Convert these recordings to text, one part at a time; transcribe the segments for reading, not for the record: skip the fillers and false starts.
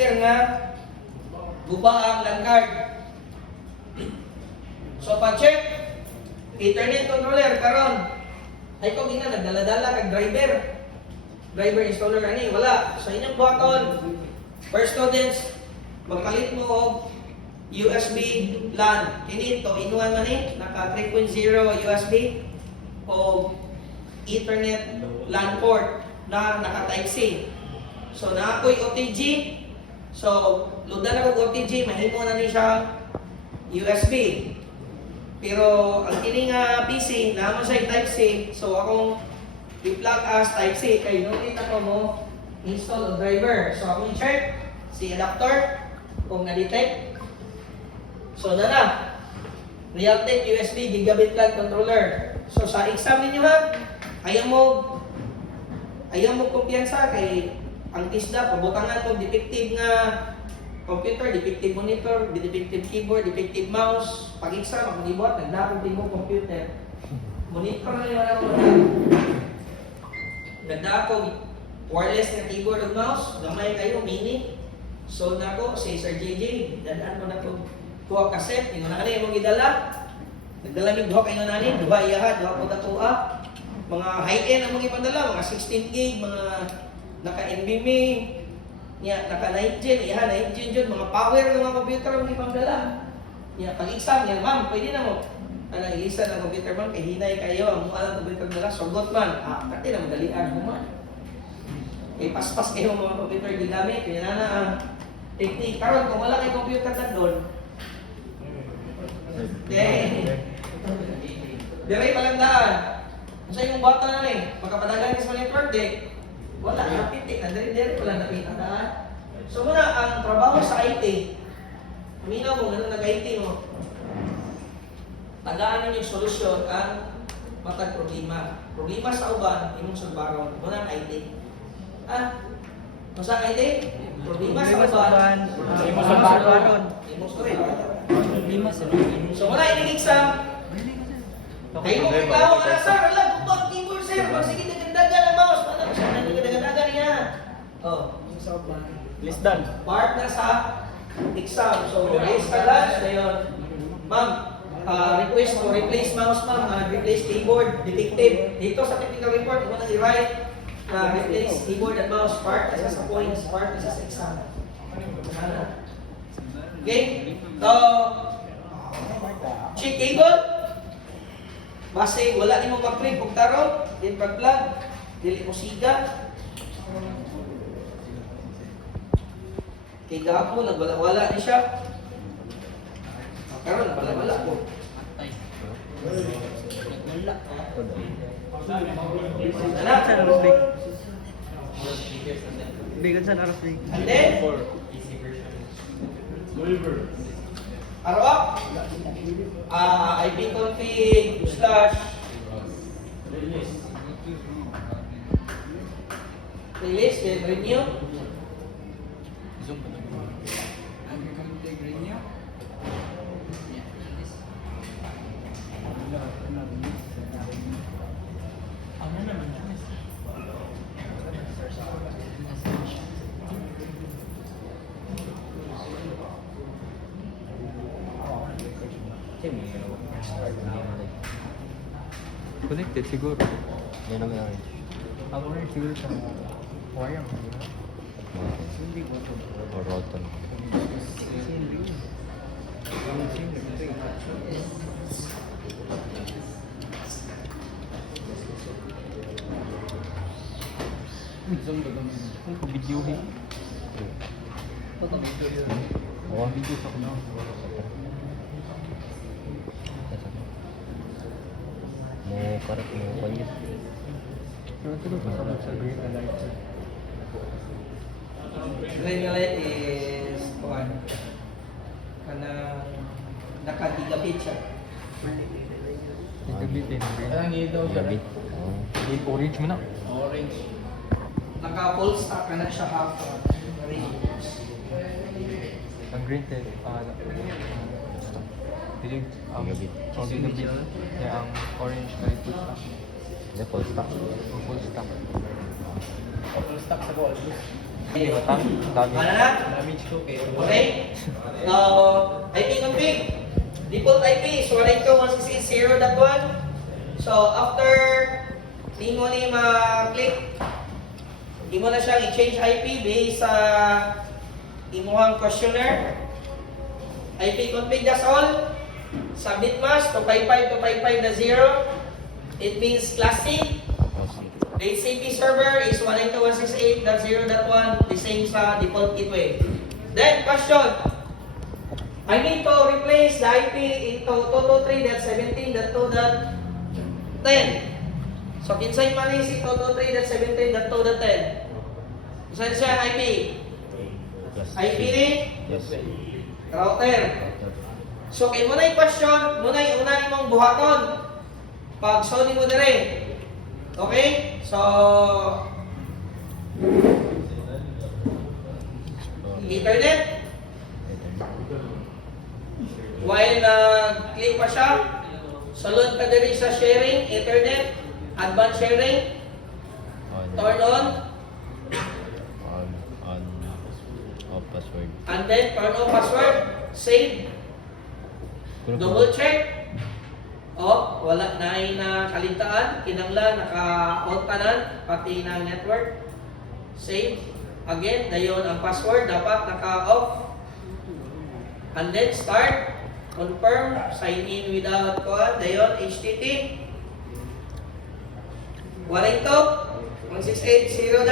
driver nga guba ang LAN card. So pa-check Ethernet controller karon. Ay ko gina nagdala-dala kag driver installer ani wala sa inyong buhaton. First students magpalit mo og USB LAN. Kini to inuan man ni naka 3.0 USB o Ethernet LAN port na naka Type C. So na ako'y OTG. So loadan ako OTG mahimo na ni siya USB. Pero ang kini nga PC naman siya Type C. So akong i-plug as Type C kay no kita ko mo install o driver. So akong check si adapter kung na-detect. So na. Realtek USB gigabit LAN controller. So sa exam ninyo ha, ayaw mo kumpiyansa kay ang TISDA pabutangan mo defective nga computer, defective monitor, defective keyboard, defective mouse. Pag exam ako gibuhat nagdakog din mo computer. Monitor na yung ano nagdakog wireless nga keyboard ug mouse, gamay kayo mini. So nako si Sir JJ, dadaan mo na to tuwa cassette, ingon na kanina imong gidala. Nagdala mi duha kay nani, duha iyaha, duha po datua. Mga high-end ang mga ipadala, mga 16 gig, mga naka-NVMe, naka-9 gen, iyaha 9 gen jud, mga power ng mga computer ang ipadala. Pag-exam, ma'am, pwede na mo. Ano, isa ng computer man, kay hinay kayo, ang mga ng computer nila, sugot man. Pati na madalian mo man. Kay paspas kayo mga computer ginamit, kaya na ang technique. Karon kung wala kay computer na doon, diray palandaan. Kung sa yung bata na rin, magkapadagan ka sa network deck, wala, napitik na diri wala napitandaan. So muna, ang trabaho sa IT, aminaw mo, ganun nag-IT mo, tagaan ninyo yung solusyon ang matag problema. Problema sa uban, imong sulbaron, muna ang IT. Kung sa IT, problema sa uban, imong sulbaron. So muna, ining exam, kayo mo ikaw ang sir, wala, butang keyboard sir, sige dagan ang mouse, ano siya, dagan niya. List done. Part na sa exam. So, raise ka lunch na yun. Ma'am, request to replace mouse ma'am, replace keyboard, detective. Dito sa technical report, mo nang i-write na replace keyboard and mouse. Part na sa points, part na sa exam. Okay? So, check cable. Base, wala ni mo mag-print kung taro, din pag-plug, dili mo siga. Kay gahapon, nagwala-wala ni siya. Karon wala-wala po. Anak, Sa naraslig. Bigan sa naraslig. and then, araw IP config /release then renew. Connected siguro. Yan ang orange. Ang orange siguro sa wire. Hindi ko ito. Or rotten. Videohin. Oo, video sa kuno. Mo karat mo kanyit. Pero ito ba sa green light? Green light is one. Kanang naka-gigabit siya. Gigabit din. Gabit. Oo. Orange mo na. Naka-full stack ka na siya half range. Ang green tail. Dilig ang Gigabit. gigabit. Kaya ang orange ay full stack. Hindi, full stock. Full stack. Full stack sa gold. Dami. Ano na? Damage ko kayo. Okay? IP config. Default IP is 192.168.0.1. So, after di mo ni ma-click, di mo na siyang i-change IP based sa imuhang questionnaire. IP config, that's all. Submit mask, 255.255.0. It means classic. The HCP server is 192.168.0.1, the same sa default gateway. Then, question. I need to replace the IP into 223.17.2.10. So, kinsay man si 223.17.2.10? Saan siya IP? IP ni Yes. router. So, kay mo na yung question, muna yung una mong buhaton. Pag Sony mo na rin. Okay? So, internet. While nag-click pa siya, sulod ka din sa sharing, internet, advanced sharing, turn on, On. Off password. and then turn off password, save, double check. Oh, wala na ay nakaligtaan, kinanglan, naka-on tanan, pati na network. Save. Again, dayon ang password, dapat naka-off. And then start, confirm, sign in without code, dayon, HTTP. Wala ito, 168.0.1,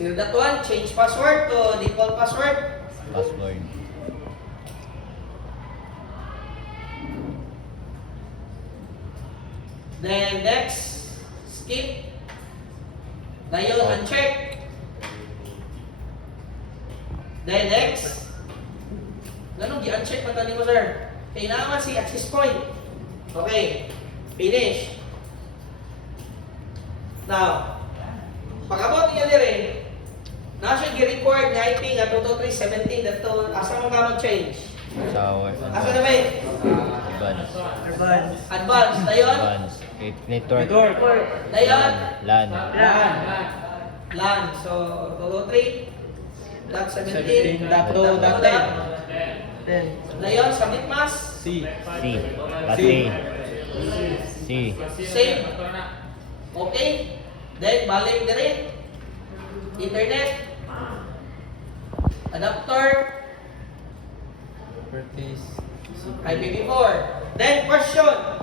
1. change password to default password. Password. Then next, skip. Dayon, uncheck. Then next. Ganun, i-uncheck pa tani mo, sir. Kailangan si access point. Okay. Finish. Now, pag-abot niya rin, nasa gi-record nga IP nga 223.17 dato asa mo ka mag-change? Shower. Asa na ba eh? Advance. Advance. Dayon? Advance. Network. Dayon? LAN. LAN. So, 223.17. Dayon, submit mask. C. Battery. C. Save. Okay. Then, balik na rin. Internet. Adapter. IPv4. Then, question.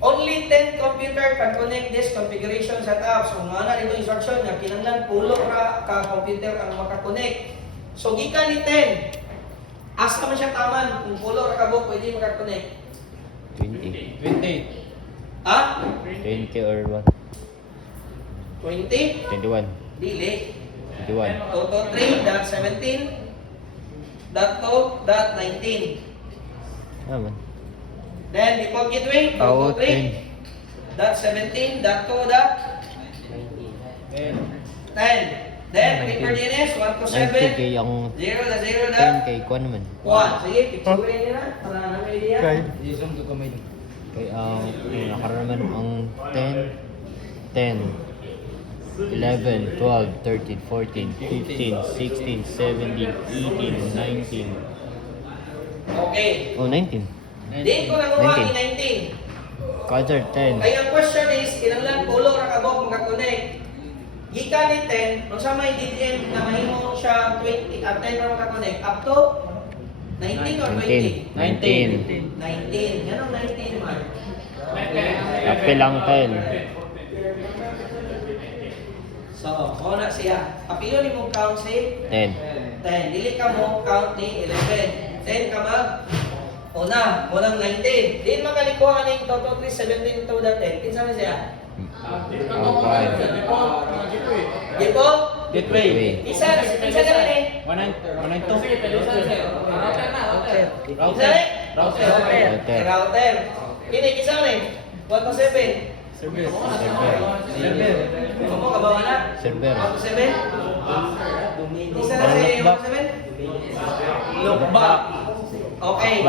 Only 10 computer can connect this configuration setup. So, nga na ito instruction nga kinanglan pulo ra ka computer ang makakonect. So, gikan ni 10. Asa man siya taman kung pulo ra ka buok pwede makakonect. 20. Ha? 20 or 20? 21. Dili. 21. 223.17.2.19. Man. Then, default gateway, Out 223.17.2.10. Then, paper DNS, 90 kay ang 127.0.0.1. 10 kay kuan naman. Sige, picture nyo na. Para namin idea. Kay ang nakaroon naman ang 10, 11, 12, 13, 14, 15, 16, 17, 18, 19. Okay. Oh, 19. Di ko nakuha 19. ni 19. Quarter 10. Ay, ang question is, kinanglan pulo ra kabok makakonect. Gikan ni 10, kung sa may DDM na mahimo siya 20 at 10 ra makakonect, up to 19 or 20? 19. 19. Ganong 19 man. Kapil lang 10. So, na siya. Apilo ni mong count si 10. 10. Dili ka mo count ni 11. 10 ka mag una, unang 19. Din makalikuha ka ng 223.17.2.10. Kinsa man siya? Default? Gateway. Isa ka rin eh. 192. Isa rin? Router. Router. Ini, isa rin. 1 to 7. Server. Ano mo, kabawa na? Server. 1 to 7? Isa na si 1 to 7? Lookback. Okay.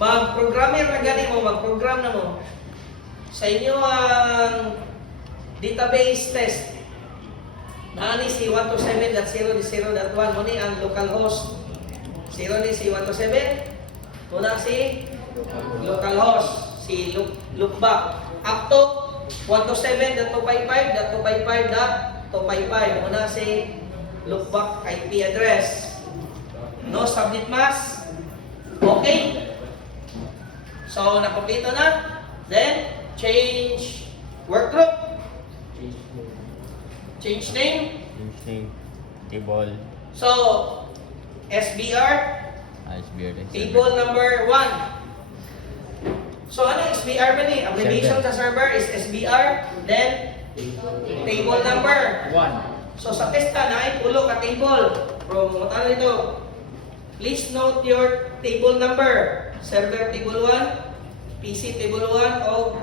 Mag-programmer na gani mo, mag-program na mo. Sa inyo ang database test. Naani si 127.0.0.1 mo ni ang localhost. 0 ni si 127. Muna si localhost, si loopback. Up to 127.255.255.255. Muna si loopback IP address. No subnet mask. Okay. So, nakompleto na. Then, change workgroup. Change name. Instinct. Table. So, SBR, SBR. table number 1. So, ano yung SBR ba ni? Abbreviation sa server is SBR, then table number 1. So, sa testa na ay pulo ka table. From what ano ito? Please note your table number. Server table 1, PC table 1, o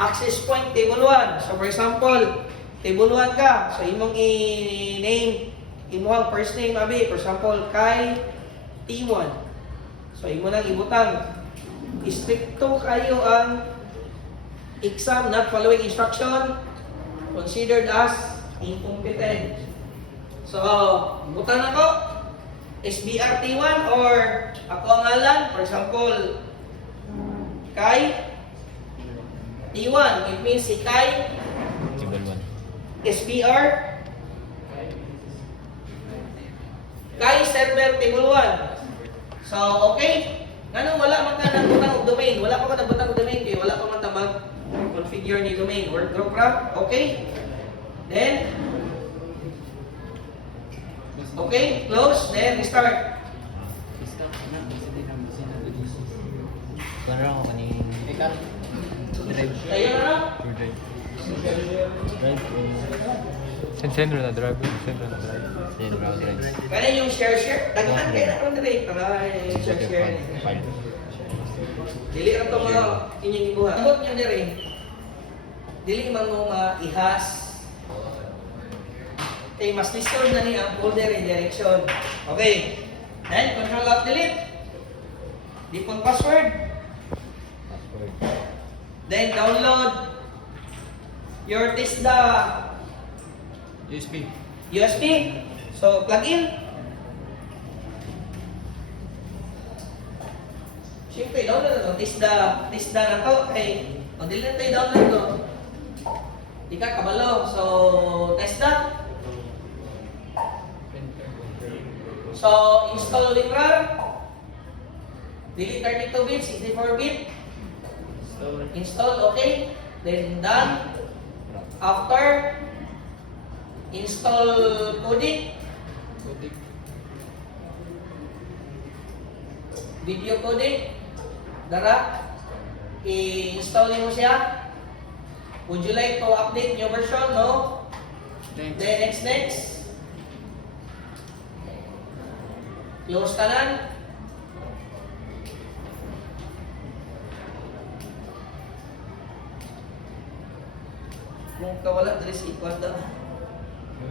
access point table 1. So, for example, table 1 ka. So, imong i-name, imong first name, abi. For example, Kai T1. So, imo nang ibutang. Istrikto kayo ang exam not following instruction considered as incompetent. So, butang ako SBR T1 or ako ang ngalan. For example, Kai T1. It means si Kai Table 1. SBR Kai server table 1. So, okay. Ganun, wala man ka nagbutang og domain. Wala pa ka nagbutang og domain kaya wala pa man ta mag-configure ni domain. Workgroup ra. Okay. Then, okay, close. Then, restart. Kaya ako kaning drive. Ayun na. Drive. Drive. Send na drive. Send na drive. Then round drive. Kaya yung share. Daghan kayo na kung direct. Para share. File. Dili ra to mga inyong ibuhat. Ambot nyo diri. Dili man mo maihas. Okay, mas lisod na ni ang folder and direction. Okay. Then, control alt delete. Default password. Password. Then, download your TISDA USB. So, plug in. Siyempre, download na ito. TISDA na to. Okay. Kung dili na tayo download to, di ka kabalo. So, TISDA. So, install WinRAR. Delete 32-bit, 64-bit. Install, okay. Then, done. After, install codec. Video codec. Dara. I-install mo siya. Would you like to update your version? No? Then, next. Close tanan. Kung kawala, dali si ikwas na.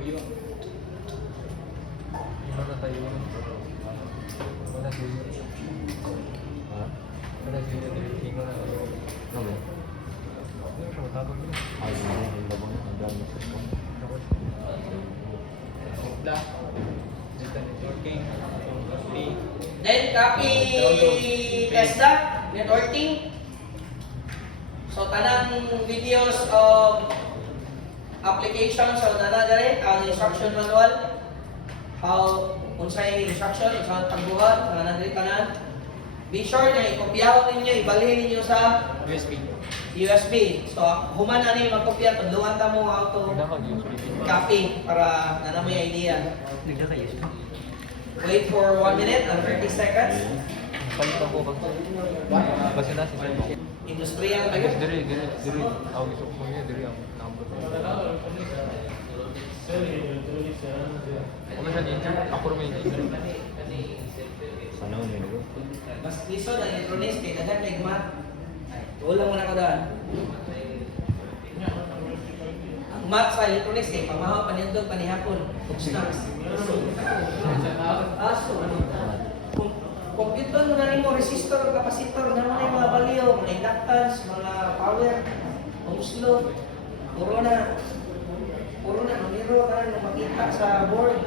Iba na tayo. Wala siya. Ha? Wala siya. Iba na tayo. Okay. Ano siya matapag yun? Ay, ang labang ang dami sa phone. Tapos. Dito networking. Then, copy TESDA, networking. So, tanang videos of application. So, nanadari ang instruction manual. How, unsay instruction, unsay pagbuhat, nanadari tanan. Be sure na ikopyaho ninyo, ibalhin ninyo sa USB. So, human na ninyo magkopya, tudluan ta mo how to copy para nanamoy idea. Wait for 1 minute and 30 seconds. Palit ako pag kasi nasa sa Industrial ba Yes, yun? diri. Ako gusto ko niya, diri ang number. Ano siya ninja? Ako rin may ninja. Panahon nyo nito. Mas liso na electronics kay daghan kay math. Wala mo na ko daan. Ang math sa electronics kay pamahaw panindog panihapon. Ug snacks. Aso ano? Computer mo na rin mo resistor o kapasitor na mga mga value, mga inductance, mga power, ohms law. Puro na. Puro na. Mamiro ka na makita sa board.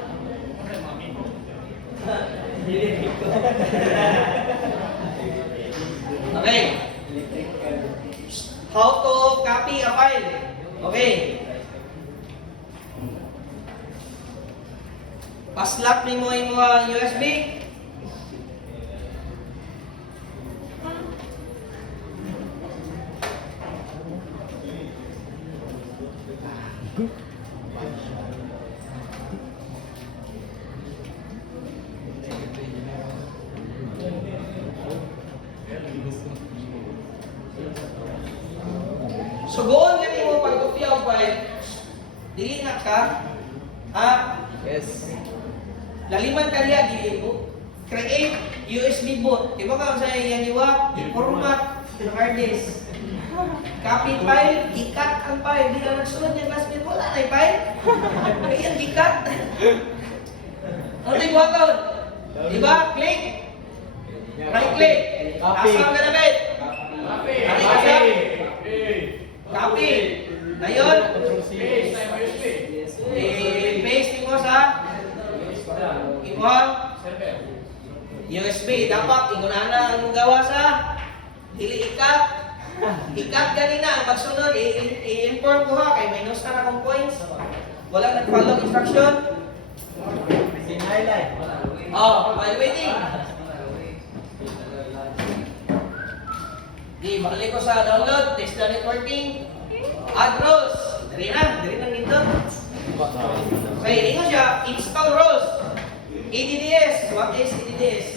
Okay. How to copy a file. Okay. Paslap ni mo yung mga USB. Sugoon ka mo pag-copy ang file. Dili na ka. Ha? Yes. Laliman ka niya, dili mo. Create USB boot. Diba ka sa yan iwa? I-format to hard disk. Copy file, i-cut ang file. Di ka nagsunod yung classmate. Wala na yung file. Ayan, i-cut. Ano yung buhaton? Diba? Click. Right click. Asam ka na, bet. Copy. Copy. Ngayon, i-paste mo sa imong USB. Dapat, igunahan na ang gawa sa dili ikat. Ikat ganina ang magsunod. I-inform ko ha, kay minus na akong points. Wala nag-follow instruction. Sin-highlight. Oh, while waiting. Di, balik ko sa download, test the networking, add roles. Dari na nito. Okay, ini ko siya, install roles. EDDS, what is EDDS?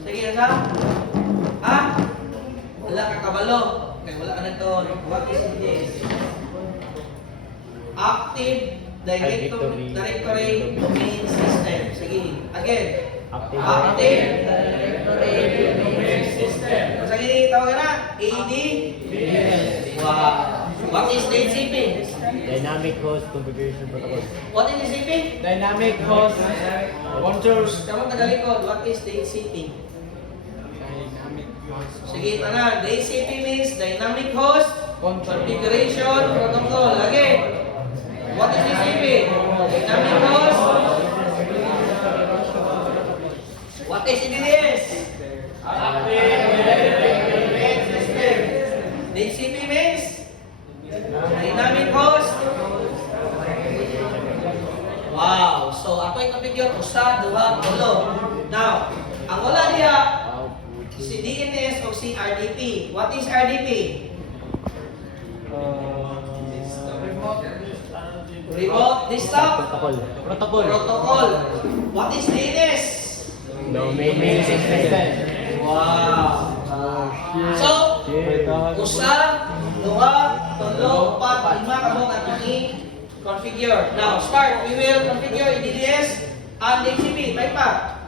Sige na. Ah? Wala ka kabalo. Okay, wala ka na to. What is EDDS? Active Directory Domain System. Sige, again. Active Directory Domain System. Kung sige, tawag na, AD. Wow. What is DHCP? Dynamic Host Configuration Protocol. What is DHCP? Dynamic host controls. Kamu tagalikod, what is DHCP? Sige, tanan. DHCP means Dynamic Host Configuration Protocol. Again. What is DHCP? Dynamic Host. What is EDDS? DHCP means Dynamic Host. Wow. So, ako yung configure usa, duha, tulo. Now, ang wala niya, si DNS o si RDP. What is RDP? Remote Desktop Protocol. What is DNS? Domain Name System. Wow. So, usa, duha, tulo, upat, lima kabog atong i-configure. Now, start. We will configure EDDS and DHCP. Type pa.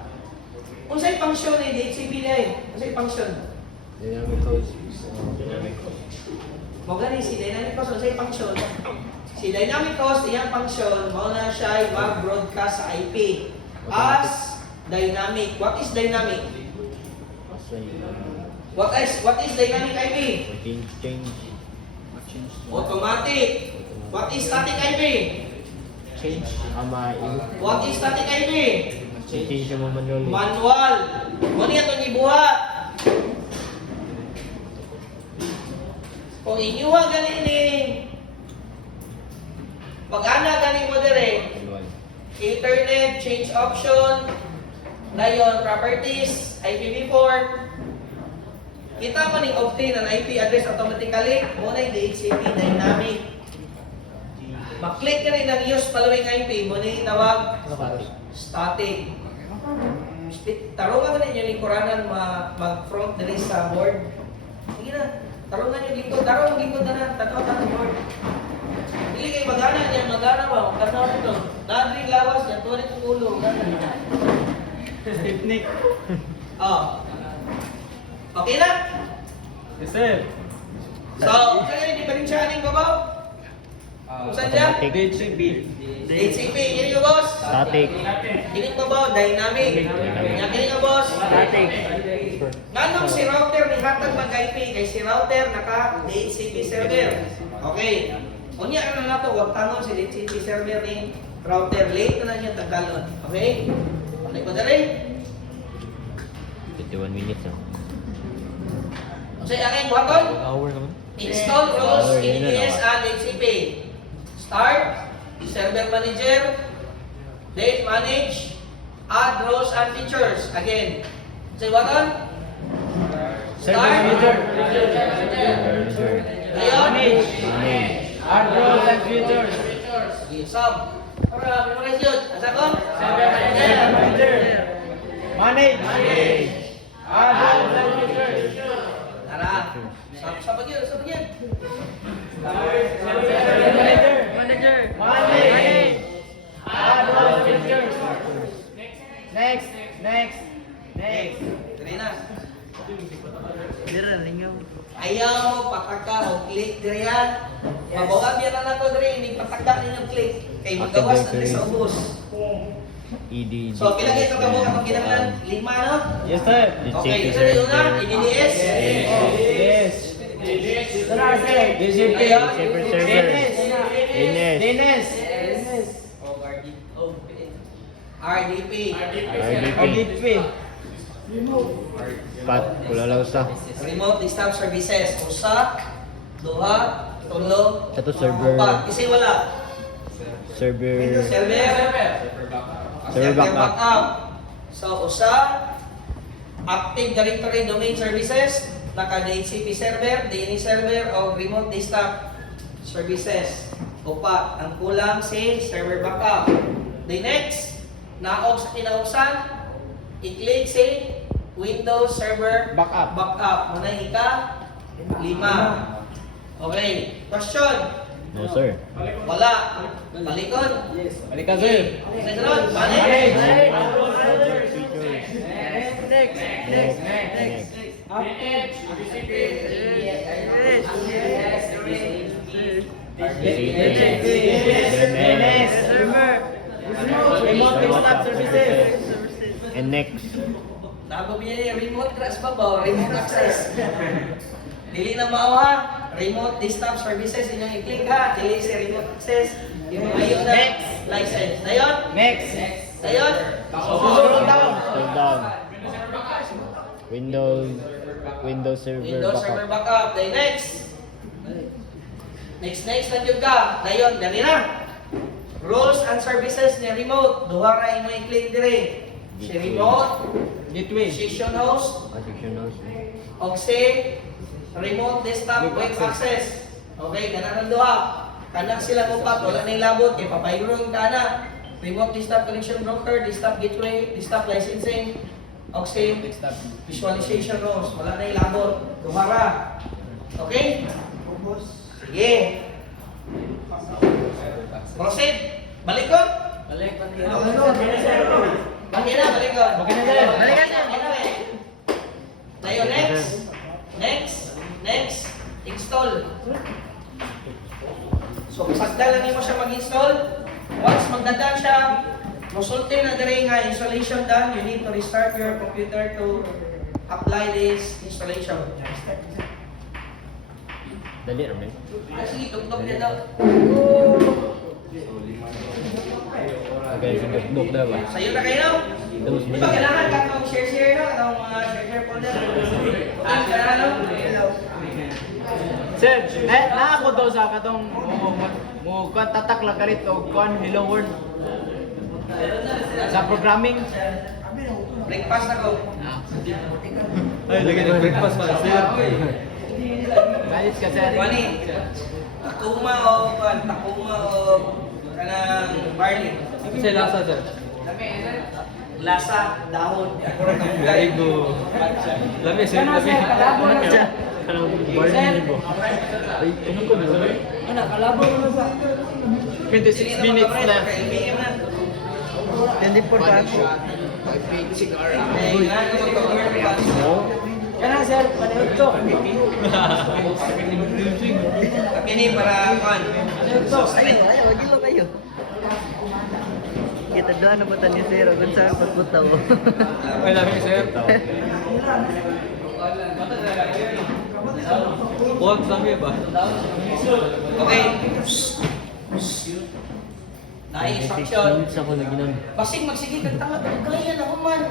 Unsay function ni DHCP day? Unsay function? Dynamic Host. Mo gani si Dynamic Host unsay function? Si Dynamic Host iyang function mao na siya mag-broadcast sa IP as dynamic. What is dynamic? What is dynamic IP? Change. Automatic. What is static IP? Change. What is static IP? Change mo manually. Manual. Mo niya itong ibuhat. Kung inyuha ganin ni pag-ana ganin mo dire, Manual. internet, change option, dayon properties, IPv4. Kita mo ning obtain ang IP address automatically, mo na yung DHCP dynamic. Mag-click ka rin ng use following IP, mo na yung tawag static. Tarungan mo ninyo lingkuranan mag-front dali sa board. Sige na, tarungan nyo lingkod. Tarungan lingkod na tanaw ng board. Hindi kayo magana niya, magana ba? Tanaw nito. Nadring lawas niya, tuwa nito ulo. Technique. Oh. Okay na? Yes, sir. So, saan yung diferensyahan ng babaw? Saan siya? DHCP. DHCP, yun yung boss? Static. Kining babaw, dynamic. Yan kining boss? Static. Nganong si router ni hatag mag-IP kay si router naka DHCP server. Okay. Unya na nato wag tanong si DHCP server ni router late na niya tagalon. Okay? Ano ko dali? 51 minutes oh. Say again, buhaton. Hour naman. Install rules Oh, in yun na ES and HCP. Start, server manager, date manage, add roles and features. Again, say what on? Start, Ayun. Manage. Add roles and features. Sub. Para memorize yun. Asa ko? Manage. Add roles and features. Tara. Sab yun. Manager. Manage. Add roles and features. Next. Dali na. Ayaw mo pataka o click diri ha. Mabuhat yan na nato diri ni pataka ninyong click. Kay magawas na sa ubos. ED. So pila kayo kabuhat ang kinahanglan? 5 no? Yes, sir. Okay, ito na yun na. IDDS. Yes. DCP. Server. Ines. Dines. RDP. RDP. Pat. Wala lang sa. Remote Desktop Services. Usa, duha, tulo, Ito server. upat. Kasi wala. Server. Server backup. backup. So, usa, Active Directory Domain Services, naka-DHCP server, DNS server, o Remote Desktop Services. Upat. Ang kulang si server backup. The next, naog sa kinauksan, i-click si Windows Server Backup. Muna ika, 5. Okay. Question. No sir. Wala. Balikon. Balik ka, sir. Sa sunod, manage. Next. DNS. Remote desktop services. And next. Nago niya yung remote crash ba ba? Remote access. Dili na mao ha. Remote desktop services inyong i-click ha. Dili si remote access. Yung ayo na license. Dayon? Next. Dayon? Scroll down. Scroll down. Windows Server Windows Server Backup. Backup. Day next. Next na jud ka. Dayon, dali na. Roles and services ni remote. Duha ra imo i-click dire. Si remote, Gateway. session host, Section notes. o si remote desktop web access. Okay, kana duha. Kana sila upat, wala na labot kay papayron kana. Remote desktop connection broker, desktop gateway, desktop licensing, o si visualization roles, wala na labot. Duha ra. Okay? Sige. Proceed. Balikon. Okay na, balikon. Okay na, sir. Balikan na. Tayo next. Install. So, pasagda lang mo siya mag-install. Once magdadaan siya, musulti na dire nga installation done, you need to restart your computer to apply this installation. Dali rin. Sige, tugtog niya daw. Okay, sindok daw ba? Sa'yo na kayo, no? Di ba kailangan ka itong share-share, no? Itong mga share-share folder. Okay, kailangan, no? Sir, na ako daw sa katong mo tatak lang kalit og kon hello world sa programming. Breakfast ako. Ay, lagi ng breakfast pa sir. Galit ka sir. Wani, takuma o kanang barley. Kasi lasa sir. Lasa, dahon. Gaigo. Lami sir, lami. Kanang barley mo. Ay, ko ba? Ano, kalabo mo sa 26 minutes na. Hindi po ba ako? Okay, nga ako mag-breakfast. Kana sir, panahod to. Kini para kan. Panahod to. Ayun, kayo. kita doon na butan ni Sir. Kung saan pagpunta ko. Ay, lami sir. Huwag sabi ba? Okay. Na-instruction. Ako lagi nun. Basig magsigit ng tanga, kaya na man.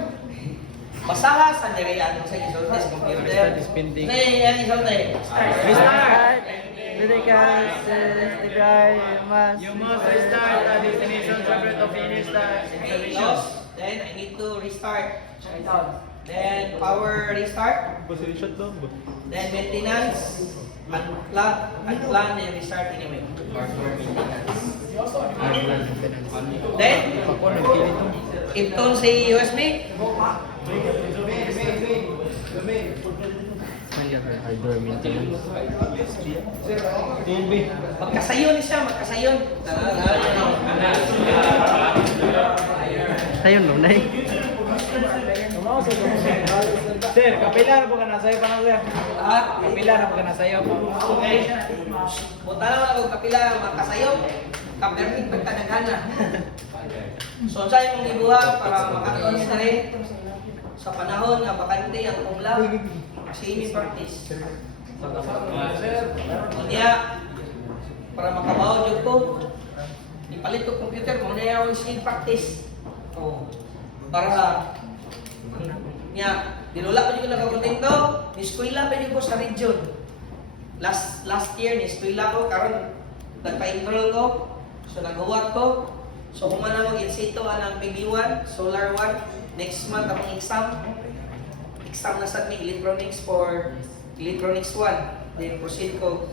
Basaha sa nireyaan sa isoltes computer. Restart is pending. Nay, yan isoltes. Restart! Ready guys, guys, You must restart the destination server to finish the installation. Close. Then I need to restart. Then power restart. Position down ba? Then maintenance. Unplug and restart anyway. Then, Ako nagpili to. ipton si USB. Hardware maintenance. Magkasayon siya, magkasayon. Ayun, no, Nay. Sir, kapila na po ka nasayo pa na sir. Ah, Kapila na po ka nasayo. okay. Buta naman ako kapila magkasayo. Kapermit pagtanagana. So, sa imong ibuha para makatuon sa rin sa panahon nga bakante ang kumlaw. Semi-practice. Kanya, para makabaw dyan ko, ipalit ko computer, muna yung semi-practice. Oh. Para, niya, dinula ko dyan nakakontento, niskwila pa dyan ko sa region. Last year, niskwila ko, karon nagpa-enroll ko, so nagawa ko. So kung man ang insito ang PB1, Solar 1, next month ang exam na sa may electronics for electronics 1, then proceed ko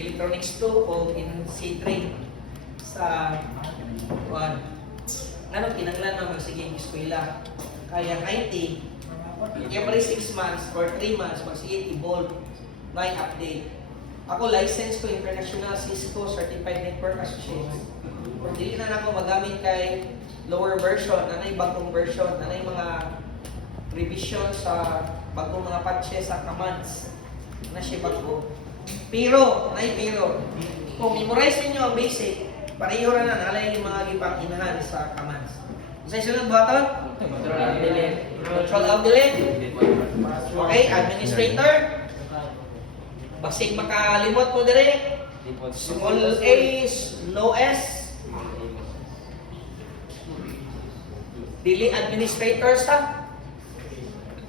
electronics 2 o in C3 sa 1. Anong kinanglan na magsiging eskwela? Kaya 90, every 6 months or 3 months, magsige evolve, may update. Ako license ko International Cisco Certified Network Association. Dili na ako magamit kay lower version, nanay bagong version, nanay mga revision sa bagong mga patches sa commands na siya bago. Pero, kung memorize niyo ang basic, pareho na nalay yung mga gipang-inahan sa commands. Sa sunod button, Control Alt Delete. Okay, administrator. Basig makalimot mo dire. Small A, no S. Delete administrator sa.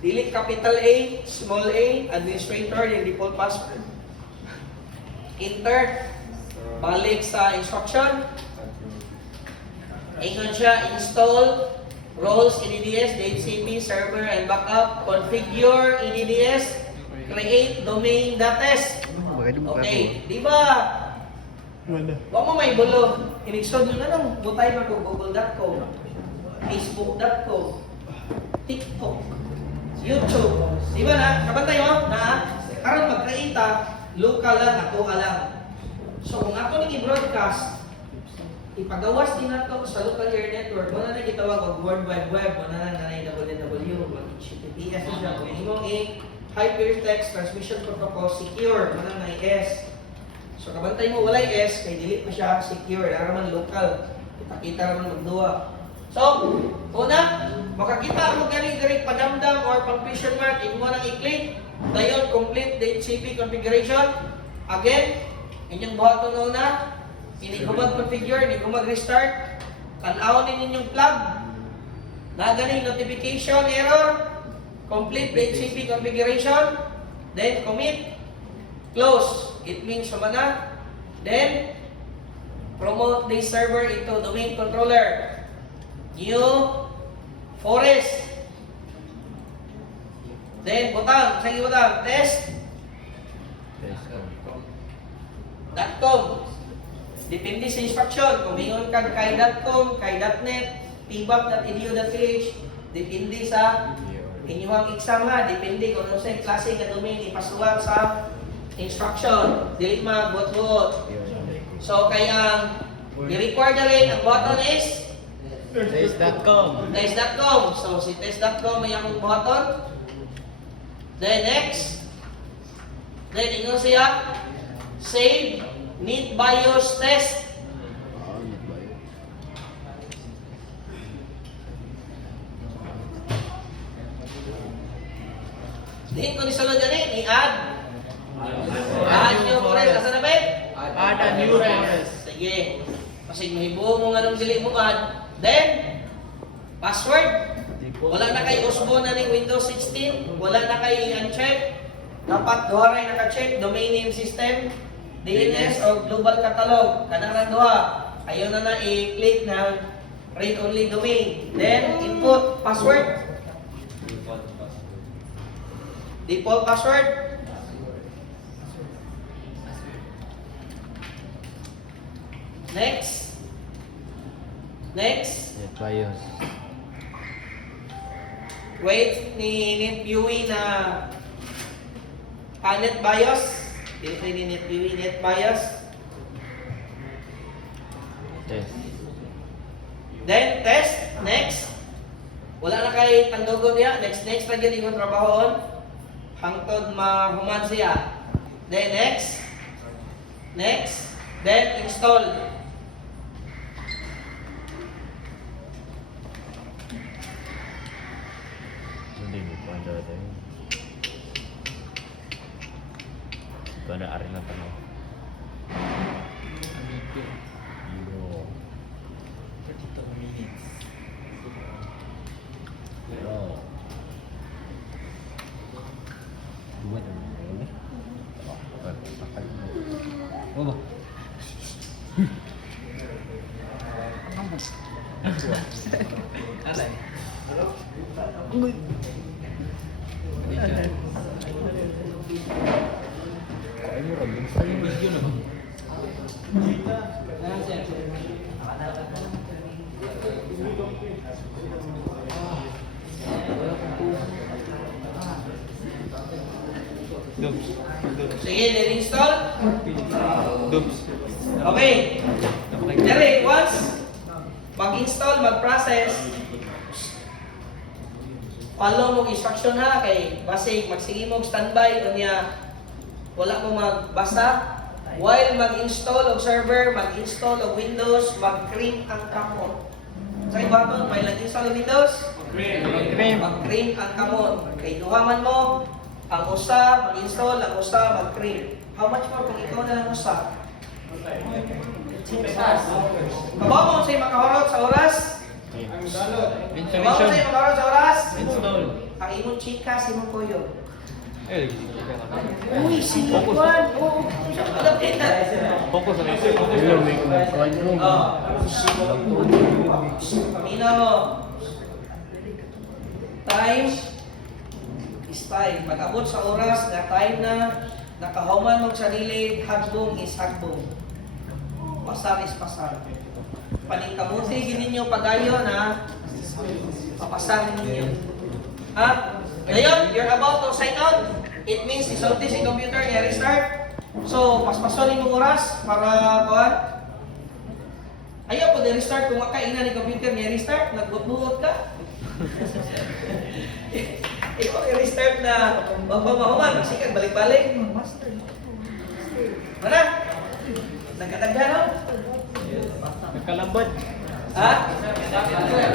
Delete capital A, small a, administrator, yung default password. Enter. Balik sa instruction. Ingon siya, install roles EDDS, DHCP, server, and backup. Configure EDDS. Create domain.s. Okay, di ba? Huwag mo may bulo. Inigsod nyo na lang. Butay mo ko google.com, facebook.com, TikTok, YouTube. Di ba na? Kabantay mo? Na? Karon mag-create local lang, ako lang. So kung ako nang i-broadcast, ipagawas din nato sa local area network, muna na gitawag og World Wide Web, muna na nanay www, mag-HTTPS na siya. Kung imong hypertext transmission protocol secure, muna na S. So kabantay mo walay S, kay delete pa siya secure, naraman local. Kita-kita naman magduwa. So, una, makakita mo galing direct padamdam or pang question mark, imo nang i-click, dayon complete DHCP configuration. Again, inyong buhaton na una, hindi ko mag-configure, hindi ko mag-restart, tanawon ninyong plug, na ganing notification error, complete DHCP configuration, then commit, close. It means sumana, then promote this server into domain controller. New forest. Then butang, sige butang, test. .com. Depende sa instruction. Kung mingon ka kay .com, kay .net, pbap.edu.ph, depende sa inyong exam ha. Depende kung ano sa klase nga domain ipasulat sa instruction. Dili mag-buot-buot. So kaya i-record na rin ang button is Test.com. test.com. So si test.com may akong button. Then next. Then ingon siya save need BIOS test. Dihin ko ni sulod gani, i-add. Add new forest. Asa na ba? Add a new forest. Sige. Pasig mahibuo mo nga nung dili mo add. Then, password. Wala na kay usbo na ning Windows 16. Wala na kay uncheck. Dapat duha ray naka-check. Domain name system, DNS o global catalog. Kanang duha. Ayaw na i-click na read-only domain. Then, input password. Default password. Next. Next. Net BIOS. Wait ni NetView na Net BIOS. Dito ni NetView Net BIOS. Test. Then test. Next. Wala na kay tandugon niya. Next na gyud imong trabahon. Hangtod mahuman siya. Then next. Next. Then install. Hindi mo pa ang dati. Ito na ari na tanong. Euro. 32 minutes. Euro. Dua na mo. Oh, ba? Alay. Ay mo rin. Sa video na ba? Dubs. Sige, then install. Dubs. Okay. Dere, once pag-install, mag-process, follow mo instruction ha, kay basic, magsige mo standby, unya, wala mo magbasa. While mag-install og server, mag-install og Windows, mag-cream ang kamon. Sa ibaton, may nag-install og Windows? Mag-cream. Mag-cream ang kamon. Kay duhaman mo, ang usa, mag-install, ang usa, mag-cream. How much more kung ikaw na lang usa? Kabaw mo sa'yo makahorot sa oras? Kabaw mo sa'yo makahorot sa oras? Install. Ang imong chika, si imong kuyo. Eh, Uy, si Juan! Oo, siya ko na kita. focus on it. Pamina mo. Time is time. Pag-abot sa oras na time na nakahuman mo sa sarili, hagbong is hagbong. Pasar is pasar. Paningkamuti gininyo pagayo na papasarin ninyo. Ha? Ngayon, you're about to sign out. It means isulti si computer niya restart. So, paspasonin mo oras para kuhan. Ayaw po restart kung makaina ni computer niya restart, nagbuot-buot ka. Ikaw i-restart na magpamahuman, magsikag balik-balik. Master. Mana? Nagkatagyan no? Nagkalambot. Ha?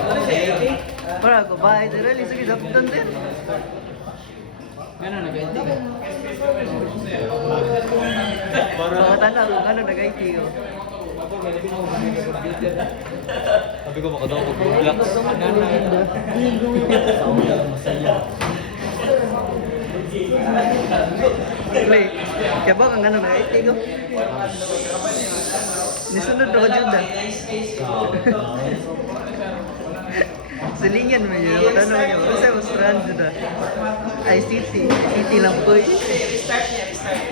Ano siya? Para ko ba ito rin sige daputan din. Gano'n nag-edit ka? Para tanda ko ano nag-IT ko. Sabi ko makadaw ko relax. Play. Kaya ba kang ano nag-IT ko? Nisunod ako dyan da. Silingan mo yun. Ano yun? Kasi mas brand na. ICT. ICT lang po eh. Restart niya, restart.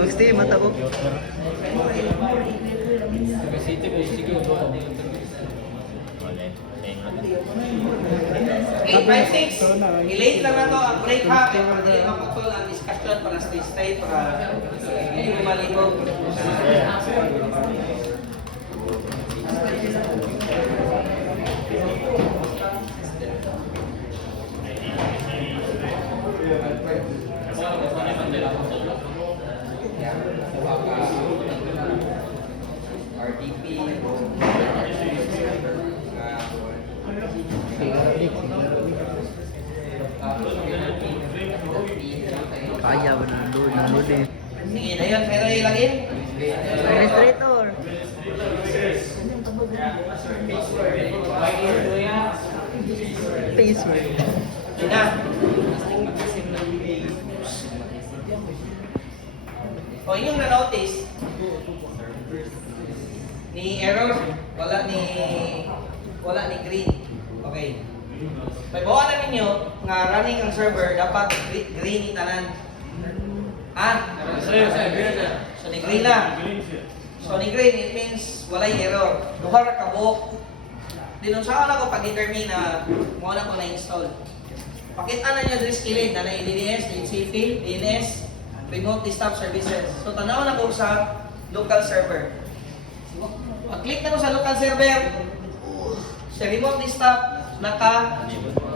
Mag-stay mata ko. City po, sige. 856. I-late lang na to ang break ha. Kaya para dili maputol ang discussion para stay para hindi mo malibog. RTP. Kaya ba na doon? Nandun eh. Sige, na yun. Pero ilagin. Administrator. Password. Yun na. O inyong na-notice, ni error, wala ni green. Okay. May bawa na ninyo nga running ang server, dapat green itanan. Ha? So ni green na. So ni green, it means walay error. Duha ra ka buok. Dinun sa ako pag-determine na mo na ko na-install. Pakita na niya diri skillin na DNS, DHCP, DNS, remote desktop services. So tanaw na ko sa local server. Pag-click na ko sa local server, sa remote desktop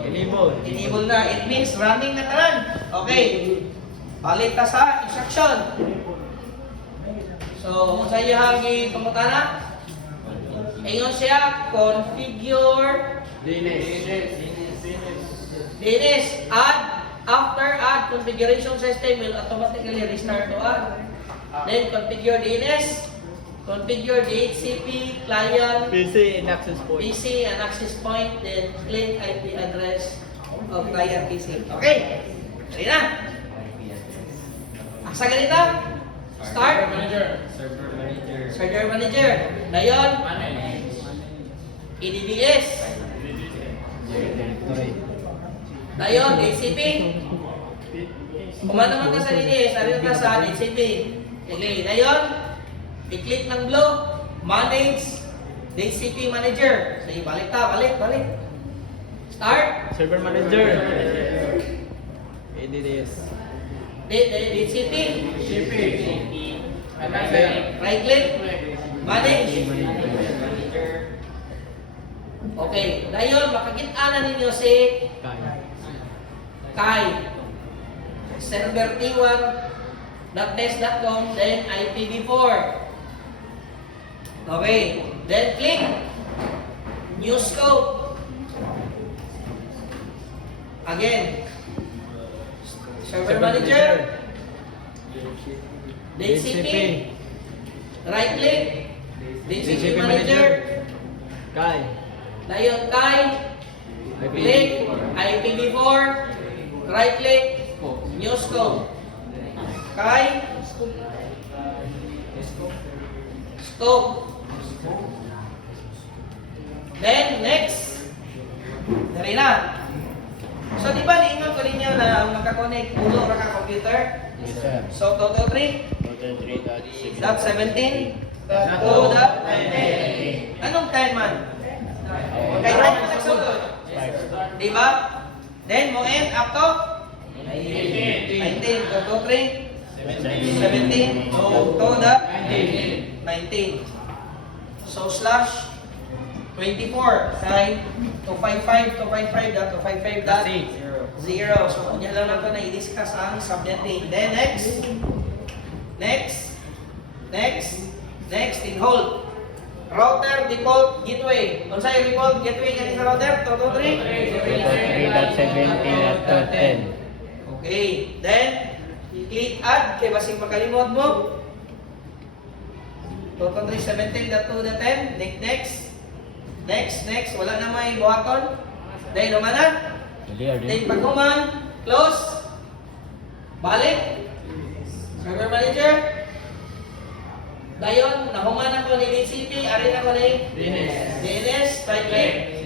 enable na. It means running na tanan. Okay. Balik ta sa instruction. So, kung sa iyo hagi pangutana, ingon siya configure DNS add after add configuration system will automatically restart to add. Then configure DNS, configure DHCP client, PC and access point. PC and access point, then click IP address of client PC. Okay. Ready na? Asa ganito? Start. Server manager. Dayon. EDDS. Dayon, DHCP. Kumano man ka sa DDS, ariyo ka sa DHCP. Okay, dayon. I-click ng blue. Manage DHCP manager. Sige, balik. Start. Server manager. ADDS. DHCP. Right click. Manage. Okay, dayon makakita na ninyo si Kai. Server T1.test.com, then IPv4. Okay, then click New Scope. Again, Server Manager, DHCP, right click, DHCP Manager, Kai. dayon Kai, click IPv4, right click, New Scope. Kai, Scope. Then next. Dari na. So di ba niingon ko ninyo na magka-connect ulo ra ka computer? Yes, sir. So total 3 dot 17 dot 2 Anong time man? Kay time man nagsulod. Di ba? Then mo end up to 19 total 3 17 to dot 19. So slash 24 kay 255.255.255.0. So kung yan lang nato na i-discuss ang subnetting. Then next in hold. Router default gateway. Kung sa'yo default gateway ganito sa router, 223.17.10. Okay. Then click add kay basing makalimot mo. 223.17.2.10. Next. Wala na may buhaton. Dahil naman na. Then pag human, close. Balik. Server manager. Dayon, nahuman ako ni DHCP. Ari na ko ni DNS. Right click.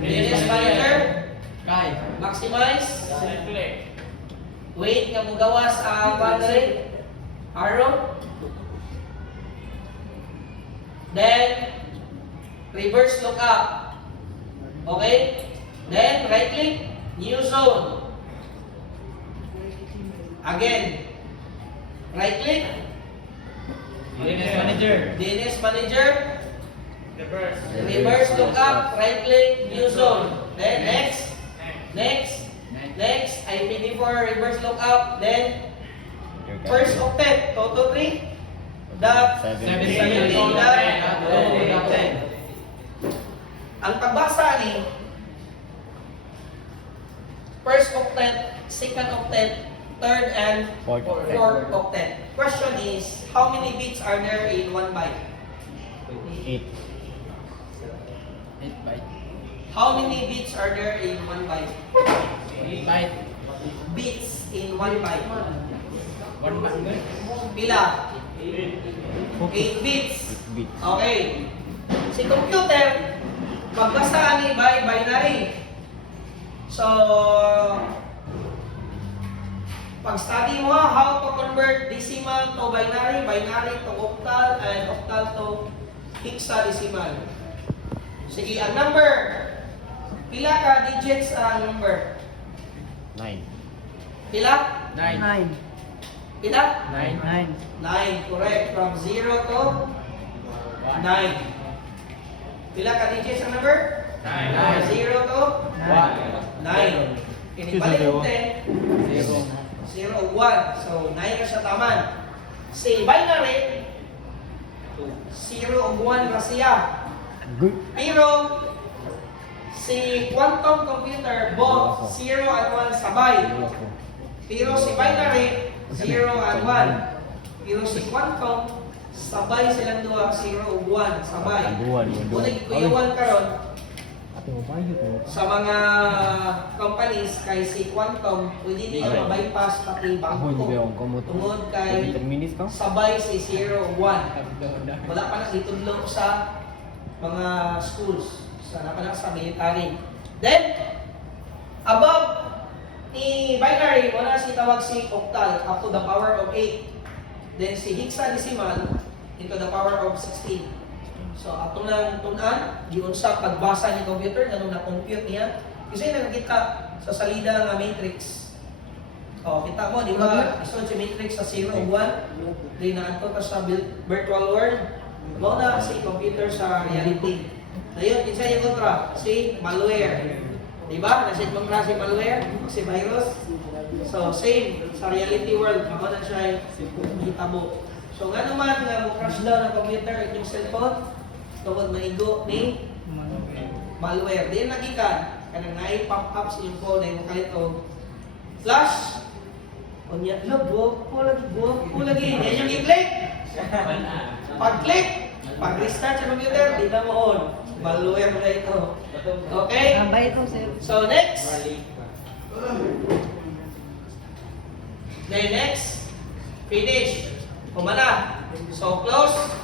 DNS manager. Kai. Maximize. Wait nga mo gawas ang boundary. Arrow. Then reverse lookup. Okay? Then right click, new zone. Again. Right click, DNS manager. DNS manager. Reverse lookup, right click, new zone. Then next, IPv4 reverse lookup. Then first octet, total 3 Ang pagbasa ni first octet, second octet, third and Fourth fourth octet. Question is, how many bits are there in 1 byte? 8. 8 byte. How many bits are there in 1 byte? 8 byte. Bits in 1 byte. 1 byte. Pila? 8 bits. 8 bits. Okay. Si computer, magbasa ni by binary. So, pag-study mo how to convert decimal to binary, binary to octal, and octal to hexadecimal. Sige, ang number. Pila ka digits ang number? 9. Pila? 9. Pila? 9. 9, correct. From 0 to 9. Pila ka digits ang number? 9. 0 to 9. Kinibalik mo 10. 0, 1. So, 9 na siya taman. Si binary, 0 o 1 na siya. Good. Pero, si quantum computer, both 0 and 1 sabay. Pero si binary, 0 and 1. Pero si quantum, sabay silang duha, 0 o 1, sabay. Kung nagkuyawan karon sa mga companies kay si quantum, pwede niya ma-bypass pati bangko. Tungod kay sabay si 0 o 1. Wala pa na itudlo sa mga schools, sa napanak sa military. Then, above ni binary, wala si tawag si octal up to the power of 8. Then si hexadecimal into the power of 16. So atong lang tunan, giunsa pagbasa ni computer nganong na-compute niya. Kasi nakikita sa salida nga matrix. Oh, kita mo di ba? Iso si matrix sa 0 o 1. Di naadto ka sa virtual world. Mao na si computer sa reality. Dayon kinsa yung kontra? Si malware. Di ba? Nasa itong klase malware, si virus. So, same sa reality world, mao na siya hitabo. So, nga naman nga mo crash down ang computer, itong cellphone, tungod maigo ni malware. Di nagikan, kanang nai-pop up sa iyong phone, ay mo kalit o flash. O niya, buwag po lagi. Yan yung i-click. Pag-click, pag-restart sa computer, di na mo on. Malware na ito. Okay? Bayad po, sir. So next. Okay, next. Finish. Kumana. So close.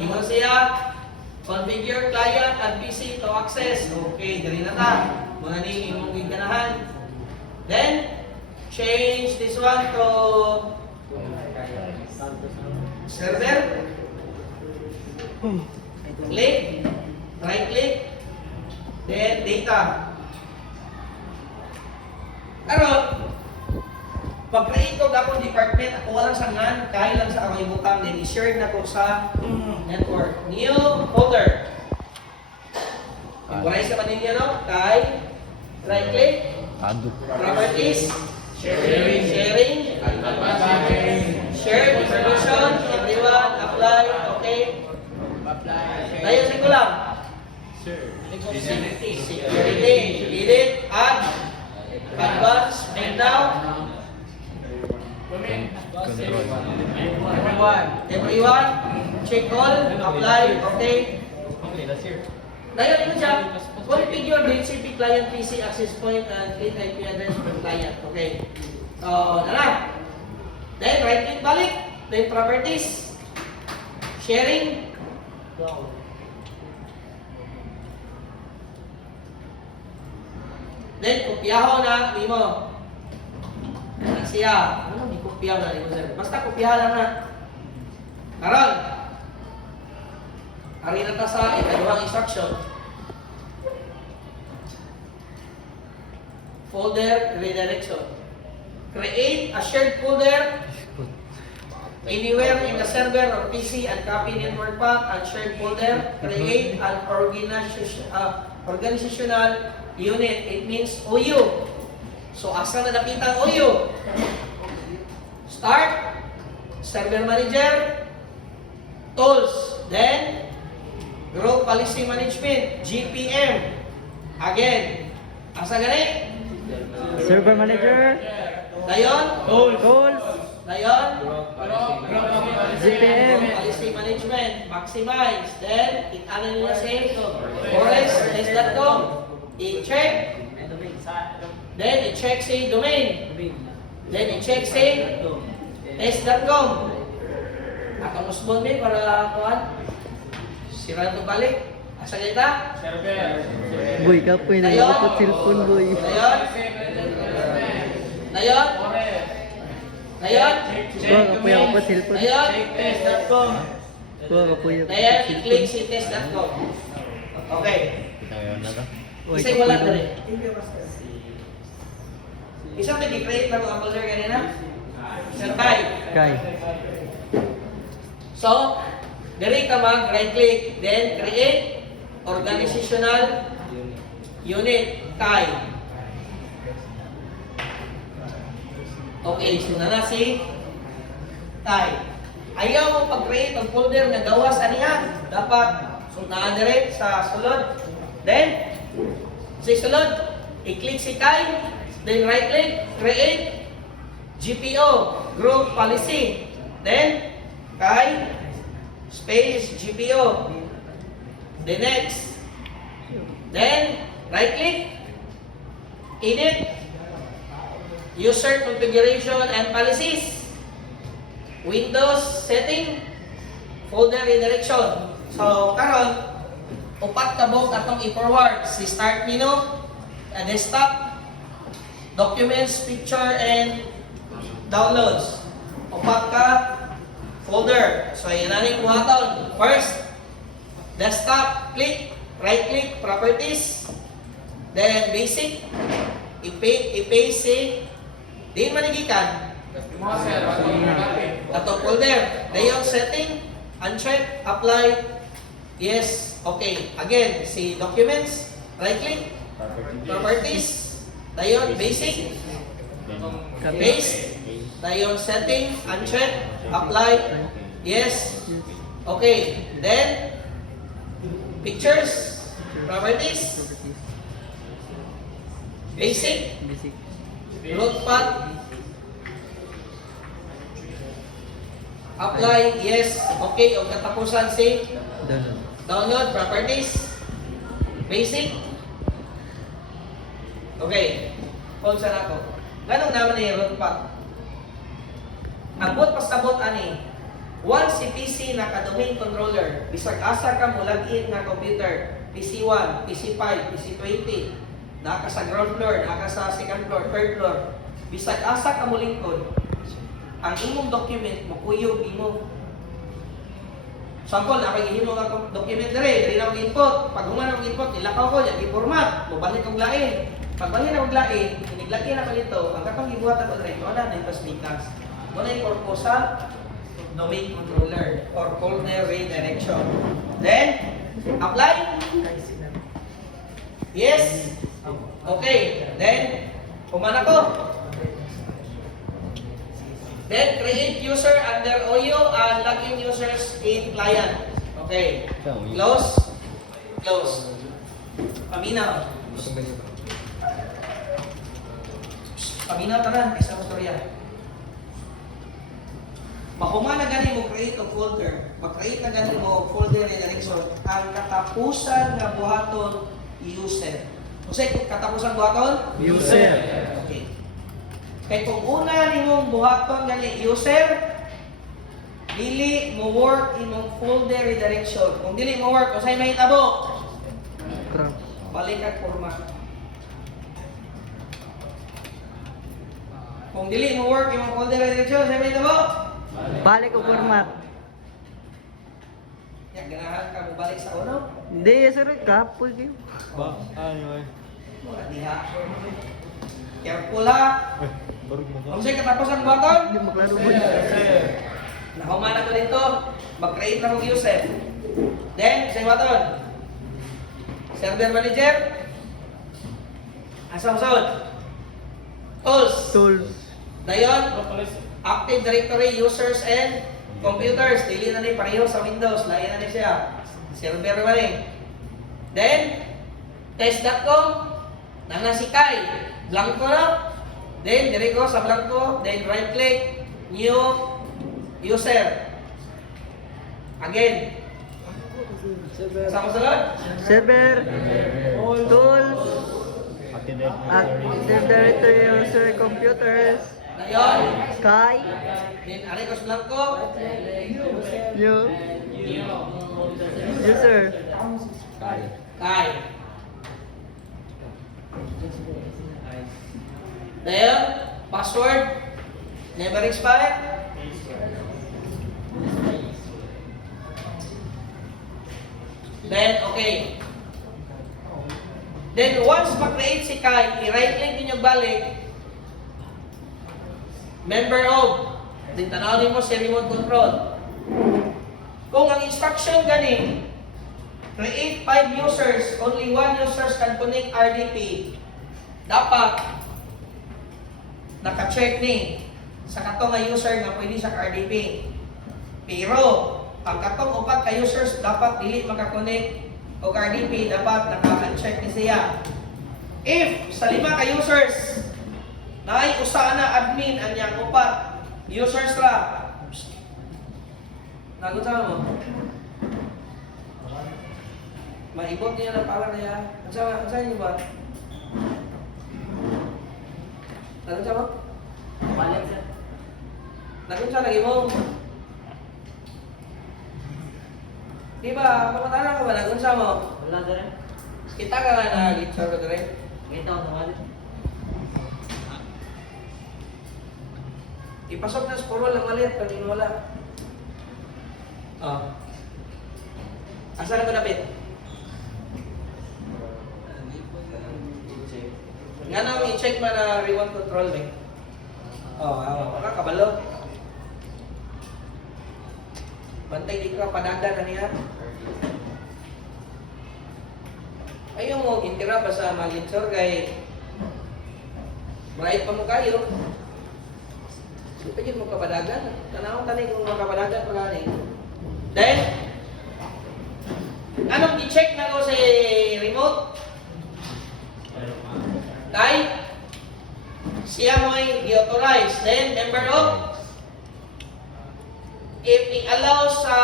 Ingon siya. Configure client and PC to access. Okay, dali na ta. Mga ni imong giganahan. Then, change this one to server. Click. Right click. Then, data. Karon, pag-create ko akong department, ako walang sangan, kaya lang sa akong ibutang, then i-share na ko sa network. New folder. Ibuhay sa paninyo, no? Kay, right click, properties, sharing, share information, everyone, apply, okay? Tayo sa ko lang. Security, edit, add, advance, and now, everyone, check all, apply, okay? Dayon mo siya, configure DHCP client PC access point and create IP address per client, okay? So, nala. Then, right click balik, then properties, sharing, then, kopyaho na, di mo. Siya, ano, di kopyaho na, di mo sir. Basta kopyahan lang na. Karon, hari na ta sa ikaduhang instruction. Folder redirection. Create a shared folder anywhere in the server or PC and copy network path and shared folder. Create an organizational unit. It means OU. So, asa na napitang OU? Start. Server manager. Tools. Then, Group Policy Management, GPM. Again, asa gani? Server manager. Dayon? Tools. Dayon? GPM. Policy Management, Maximize. Then, ano nila say? Forest.com. I-check. Then, i-check si domain. Then, i-check si test.com. At ang usbon din para kuhan. Sira ito balik. Asa kita? Boy, kapoy na ako cellphone boy. Dayon? Dayon? Dayon? Wah, kapoy ako pa cellphone. Dayon? Wah, kapoy ako. Dayon, i-click si test.com. Okay. Uy, Kasi wala kapoy na boy. rin. Isang nag-create lang ang folder kanina? Sir Kai. Kay. So, dali ka mag right click, then create organizational unit. Kai. Okay, so na si Kai. Ayaw mo pag-create ng folder na gawas aniya. Dapat na-direct sa sulod. Then, sa sulod, i-click si Kai, then right click, create GPO, Group Policy. Then, Kai, space, GPO. The next. Then, right click, edit, user configuration and policies, Windows setting, folder redirection. So, karon upat ka buok atong i-forward si start menu, desktop, documents, picture, and downloads. Upat ka folder. So, yan natin buhaton. First, desktop, click, right click, properties, then basic, i-paste si, di manigikan, ato folder, dayon setting, uncheck, apply, yes, okay. Again, si documents, right click, properties, dayon basic, paste, dayon setting, uncheck, apply, yes, okay. Then, pictures, properties, basic, Basic. root path, apply, yes, okay. O katapusan si Download. download, properties, basic, okay. Hold sa nako. Ganong naman ni root path. Abot pasabot ani. Once si PC naka-domain controller, bisag asa ka mo login nga computer, PC1, PC5, PC20, naka sa ground floor, naka sa second floor, third floor, bisag asa ka mo lingkod, ang imong document mo kuyog imo. Sample, nakagihimo nga document diri na input. Pag human ang input, ilakaw ko, yung i-format, mabalik kong lain. Pag balik na kong lain, iniglagay na ko dito, ang katong ibuhat ako dito, wala na yung pasmikas. Wala yung purpose sa domain controller or folder redirection. Then, apply. Yes. Okay. Then, kumana ko. Then, create user under OU and login users in client. Okay. Close. Close. Paminaw. Paminaw ka na. Isang storya. Mahuma na gani mo create o folder. Mag-create na gani mo folder redirection. Ang katapusan nga buhaton, user. Kasi kung katapusan buhaton? User. Okay. Kaya kung una nimong buhaton gani user, dili mo work imong folder redirection. Kung dili mo work, usay may tabo. Cross. Balik ang format. Kung dili mo work imong folder redirection, usay may tabo. Balik ko format. Yan, ganahan ka mo balik sa uno. Hindi, sir, kapoy kayo. Mura diha. Careful ha. Kung sa'yo katapos ang button, Hindi maklaro mo. nakumana ko dito, mag-create na kong user. Then, sa'yo button. Server manager. Asang sound. Tools. Tools. Dayon, Active Directory users and Computers, dili na ni pareho sa Windows, lain na ni siya. Server man ni. Then, test.com, nana si Kai. Blanco na. Then, dire ko sa blanco. Then, right click, new user. Again. Sama sunod. Server, tools, active directory user computers, Ngayon, Sky, then, ari ko sa blanco. new user, Kai. Then, password, never expire. Then, okay. Then, once mag-create si Kai, i-right click ninyo balik, member of, then tanawin mo si remote control. Kung ang instruction gani, create 5 users, only 1 users can connect RDP, dapat naka-check ni sa katong nga user nga pwede sa RDP. Pero, ang katong upat ka users dapat dili makakonect o RDP, dapat naka-uncheck ni siya. If sa 5 ka users na ay usa na admin ang yang upat users ra, nagot sa mo? Maibot niya ng pala niya. Ang saan niyo ba? Nagot sa mo? Nagot sa lagi mo? Di ba, pamatara ka ba? Nagot sa mo? Wala na rin. Kita ka nga na gitsar ko rin. Kita ko sa wallet. Ipasok na sa puro lang maliit, pag wala. Oh. Asa na ko napit? Nga nang i-check ba na remote control eh? Oh, baka kabalo. Bantay di ka padagan na niya. Ayaw mo, intira ba sa mag-insure kay bright pa mo kayo. So, pwede mo kapadagan. Tanawang tanay kung makapadagan pa gani. Then, anong i-check na ko sa remote? Kay siya mo'y i-authorize. Then, member of, if i-allow sa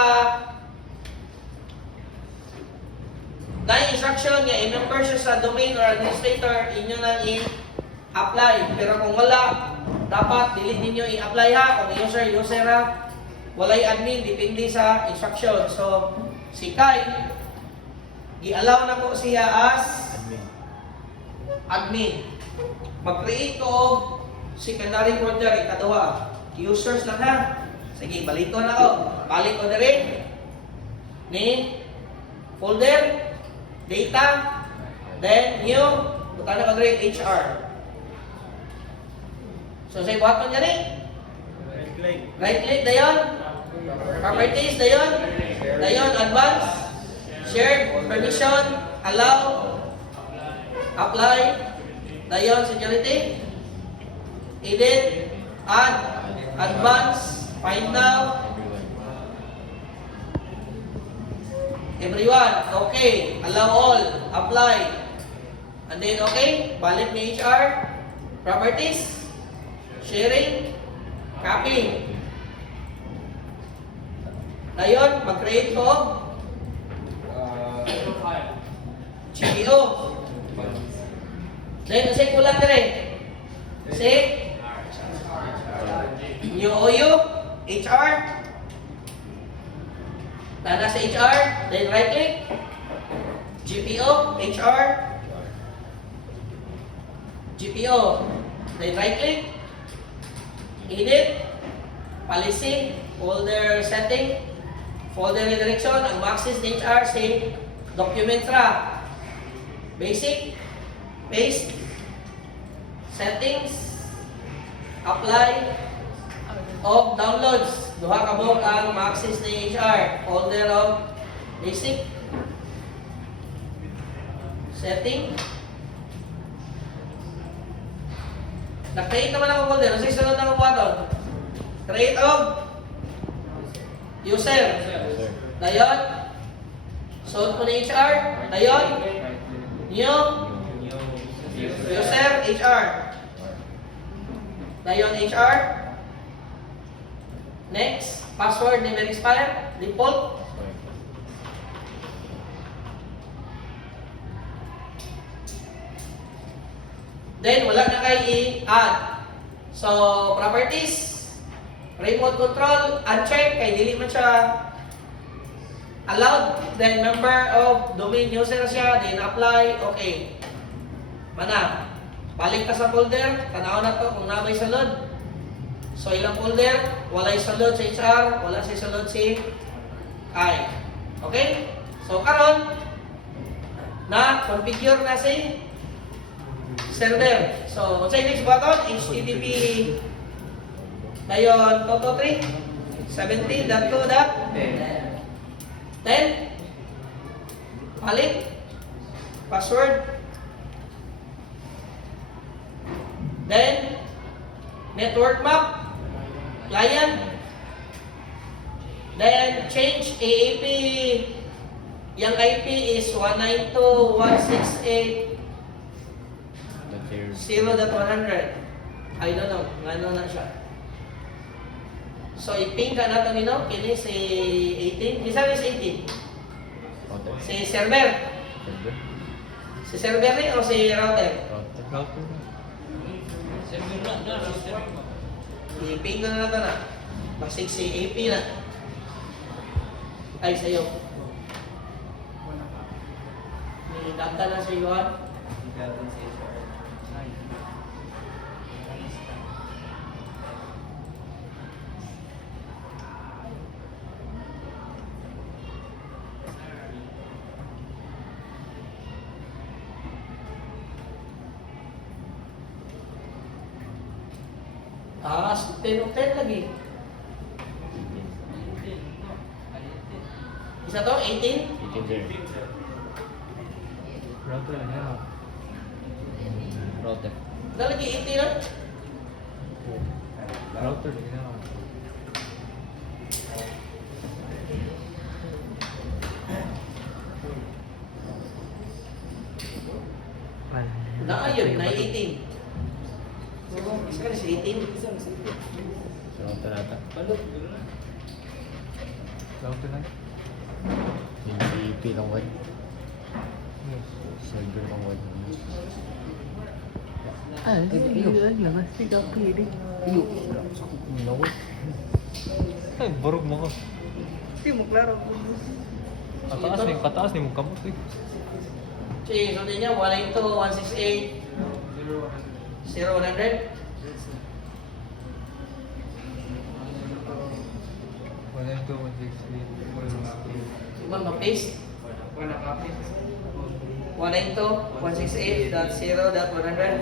na instruction niya, i-member siya sa domain or administrator, inyo nang i-apply. Pero kung wala, dapat delete ninyo i-apply ha. Kung user ha, walay admin, depende sa instruction. So, si Kai, i-allow na po siya as admin. Mag-create ko og secondary folder, ikaduha. Users lang ha. Sige, balik ko na ako. Balik ko na rin. Ni folder, data, then new, buta na mag-rate HR. So, say buhat mo dyan eh. Right click, dayon. Properties, dayon. Dayon, advance. Shared, permission, allow, apply. Dayon, security. Edit, add, advance, find now. Everyone, okay. Allow all, apply. And then, okay. Balik ni HR. Properties. Sharing. Copy. Dayon, mag-create ko. GPO. Then, kasi kulang na rin. Kasi, new OU, HR. Tana sa HR, then right click. GPO, HR. GPO, then right click. Edit. Policy, folder setting. Folder redirection, ang access ni HR, say, documents ra. Basic. Paste, settings, apply, of downloads. Duha ka buok ang ma-access ni HR. Folder of basic, setting. Na-create naman ako folder. Kasi sunod na ako buhaton. Create of User. Sir. Dayon. Suot mo na HR. Dayon. New. User. HR. Dayon HR. Next. Password never expire. Default. Then, wala na kayo i-add. So, properties, remote control, uncheck, kay dili man siya allowed. Then, number of domain user siya, then apply, okay. Mana, balik ka sa folder, tanaw na to kung nabay salod. So, ilang folder, walay salod sa HR, wala sa salod si I. Okay? So, karon na configure na si server. So, what's the next button? HTTP dayon 223 17.2.10 balik password then network map client then change AAP yung IP is 192.168 0.100. I don't know. Ano na siya. So, i-ping ka na ito nino. Kini si 18. Isa is 18. Si server. Si server ni o si router? I-ping ka na ito na. Basig si AP na. Ay, sa'yo. May data na sa iyo. Ah, 10 lagi. Isa to, 18? Router na yan. Router. Lagi 18 na? Router na yan. Naayun, na 18. Isa ka na si 18. Router nata. Router na. Yung IP lang wide. Server lang wide. Ay, barog mo ka. Hindi mo klaro. Kataas ni mo kamot eh. Sige, so din niya, 192.168 0.100. Iman ma-paste. 192.168.0.100.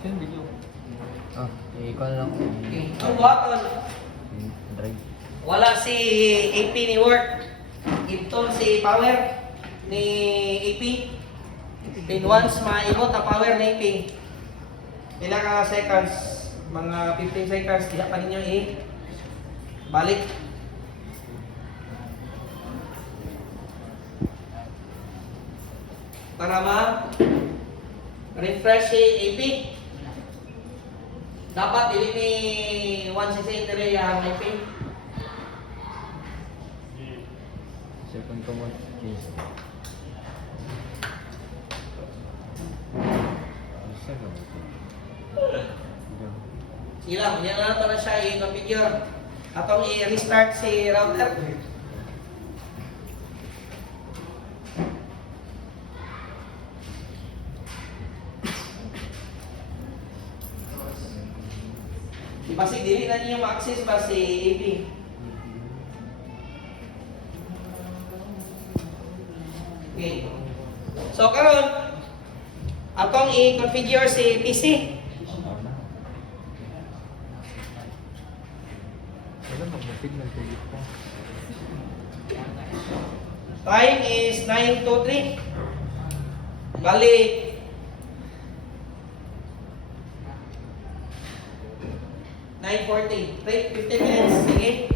Saan video? Ikaw na lang. Ang button, Drive. wala si AP ni work. Ito si power ni AP. Then once maibot ang power ni AP, pila ka seconds, mga 15 seconds, diha pa ninyo balik. Para refresh si AP. Dapat dili ni 168 dire yang IP. Second command. Please. Ilang, yan na ito na siya i-configure. Atong i-restart si router. Basi dili na niyo ma-access ba si AP. Okay. So karon atong i-configure si PC. Wala mo. Time is 9:03. Balik. 9:40. Break 15 minutes. Sige.